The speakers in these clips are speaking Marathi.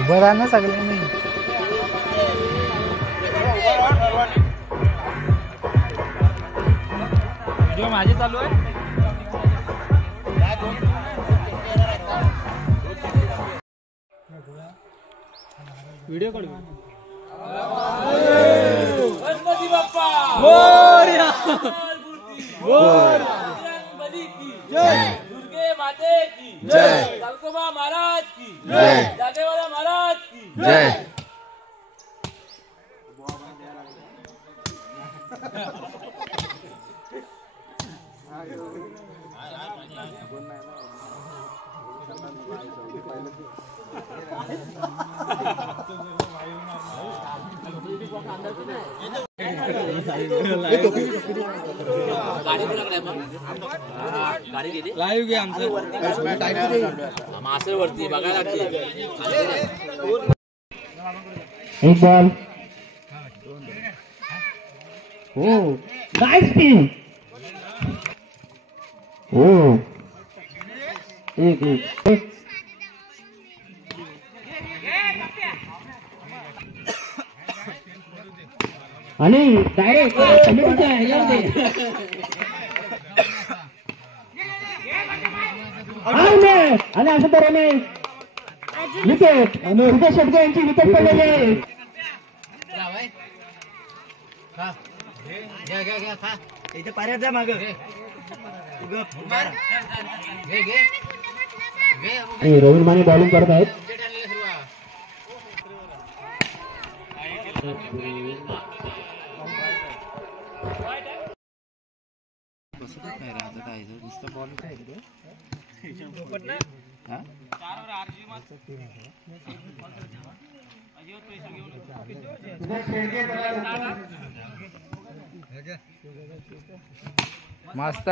उभं राहा ना सगळ्यांनी. व्हिडिओ माझी चालू आहे. व्हिडिओ काढू. गणपती बाप्पा मोरया. बजरंगबली की जय. दुर्गे माते की जय. गणपती महाराज की जय. जागेवाला महाराज की जय. लाईव्ह घे आमचं मासे वरती बघायला लागते. एक बॉल. हो नाईस टीम. हो एक आणि डायरेक्ट आणि अशा तऱ्हेने विकेट हृदय शेटके यांची विकेट पडलेली आहे. रोहित माने बॉलिंग करत आहेत. मस्त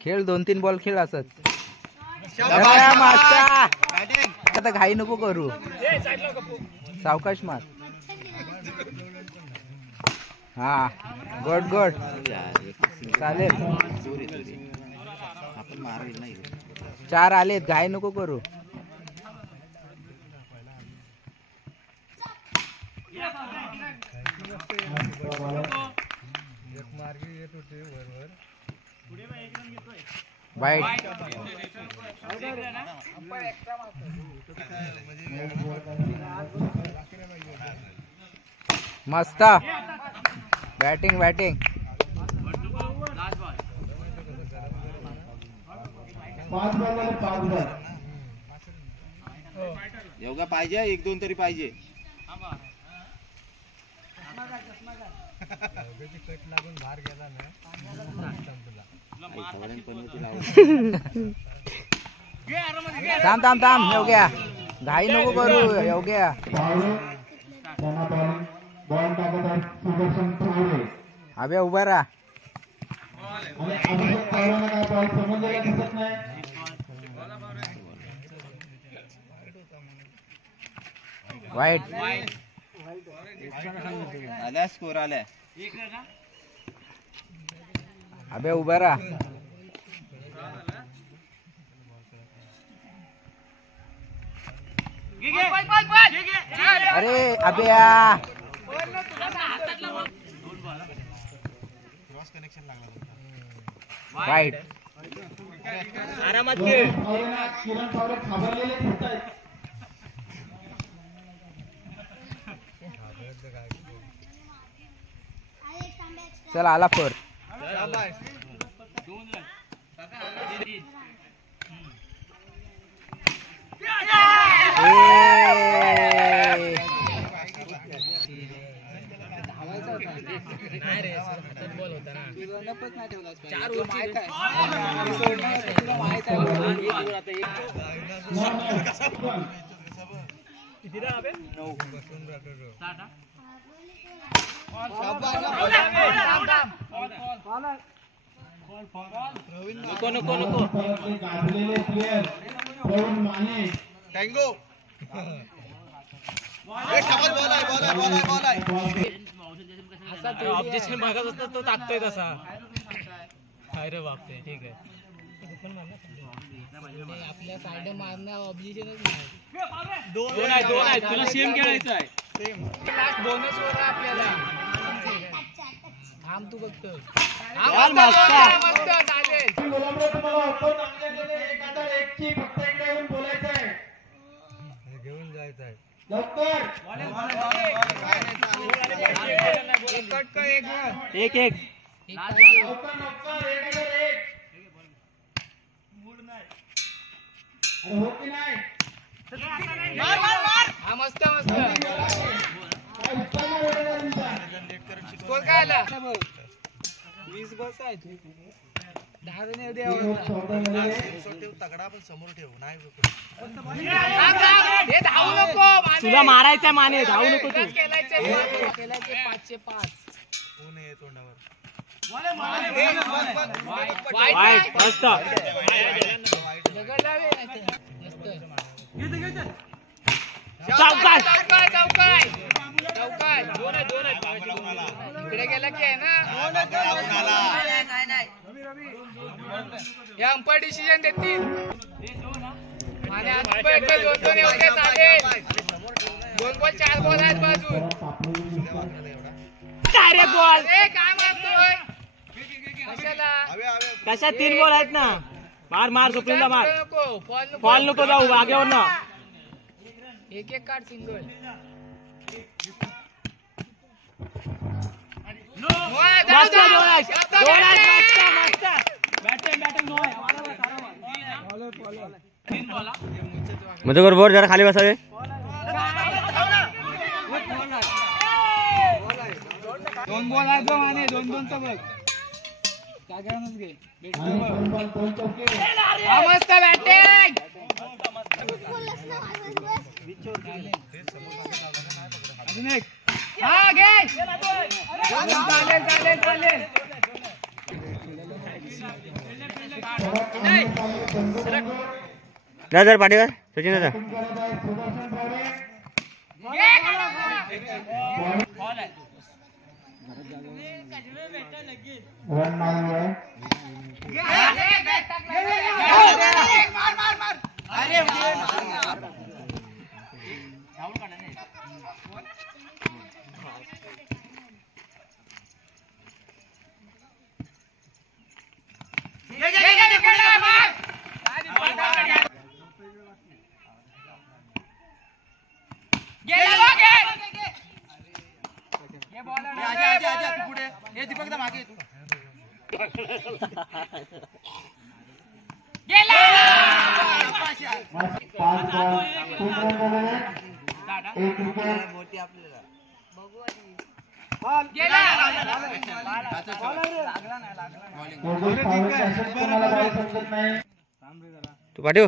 खेळ. 2-3 बॉल खेळ असत. आता घाई नको करू. सावकाश मार. हा गुड गुड चालेल. 4 आलेत. घाई नको करू. वाईट. मस्त बॅटिंग बॅटिंग. योगा पाहिजे. 1-2 तरी पाहिजे. थांब थांब थांब. योग्या घाई नको करू. योग्या अबे उभा राहा. वाईट. आल्या स्कोर आल्या. अबे उभा राहा. अरे अबे वाईट. आरामात खेळ. चल आला 4. नको नको नको. टँगो ऑब्जेक्शन बघत असतो तो टाकतोय तसा. अरे बापरे. ठीक आहे. आपल्या साईड मारणं ऑब्जेक्शनच नाही. दोन आहे तुला सेम खेळायचं आहे. लास्ट बोनस वर आपल्याला थांब तू बघतो. यार मस्त. मस्त चालेल. मुलांना तुम्हाला ऑफर चांगल्याकडे 1001 ची फक्त इकडे येऊन बोलायचं आहे. घेऊन जायचं आहे. लवकर एक कट कर एक एक लवकर 1001. अरे हो की नाही? हा मस्त मस्त. काय उत्तर नाही भेटणार तुमचा. स्कोर काय आला? 20 बस आहे. 10 रन येऊ दे. तगडा पण समोर ठेव नाही हे धावू नको माने. तुला मारायचंय माने, धावू नको तू. केलायचे 5चे 5. ऊन आहे तोंडावर. वाईट मस्त. दगड लावे नाही तर. मस्त. चौकार. चौकार. दोन आहे. इकडे गेला की आहे ना. या अंपायर डिसिजन देतील. आणि आज दोन एवढे चालेल. 2 बॉल 4 बॉल आहेत बाजून. Direct ball. ए काय मारतोय कशाला? कशा 3 बॉल आहेत ना. मार सुप्रीमला मार. नको बॉल नको जाऊ मागेवर ना. एक काढ सिंगल. मस्त. दोन आहेत मस्त. मधुकर बोर जरा खाली बसावे. दोन बॉल आहेत बघ माने. 2-2चा बघ. जागेवरच घे. हा मस्त बॅटिंग. अजून एक. हा घे. चालेल. दादा पाठीवर सचिन दादा. रन नाही आहे. तू पाठव.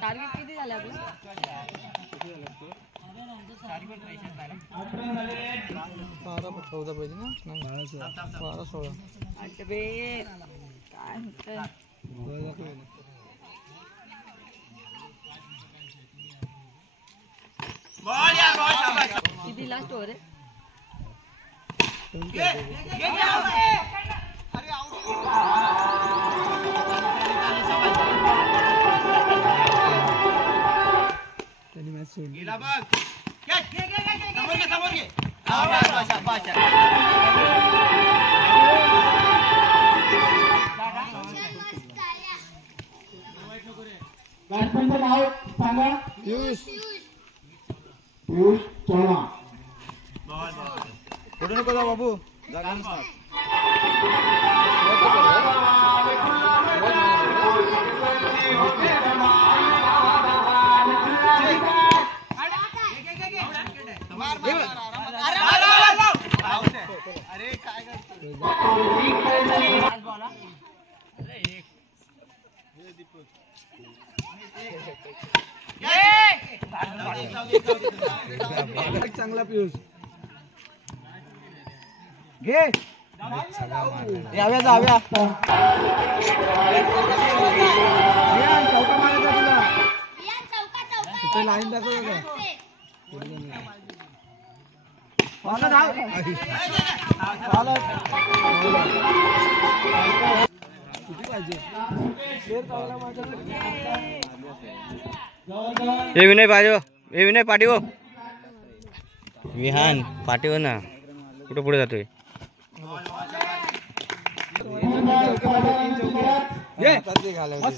टार्गेट किती झालं आपलं? 14 पाहिजे ना. 12-16. काय किती लास्ट ओव्हर आहे? गेला बघ. समोर घे. पियुष चव्हाण. पुढे नको जा बाबू. चांगला पियुष घे. याव्या जाव्या चौका मारायचा तुला लाईन दाखव किती पाहिजे. हे विनय पाहिजे. हे विनय पाठीव. विहान पाठीव ना. कुठं पुढे जातोय. घालायचं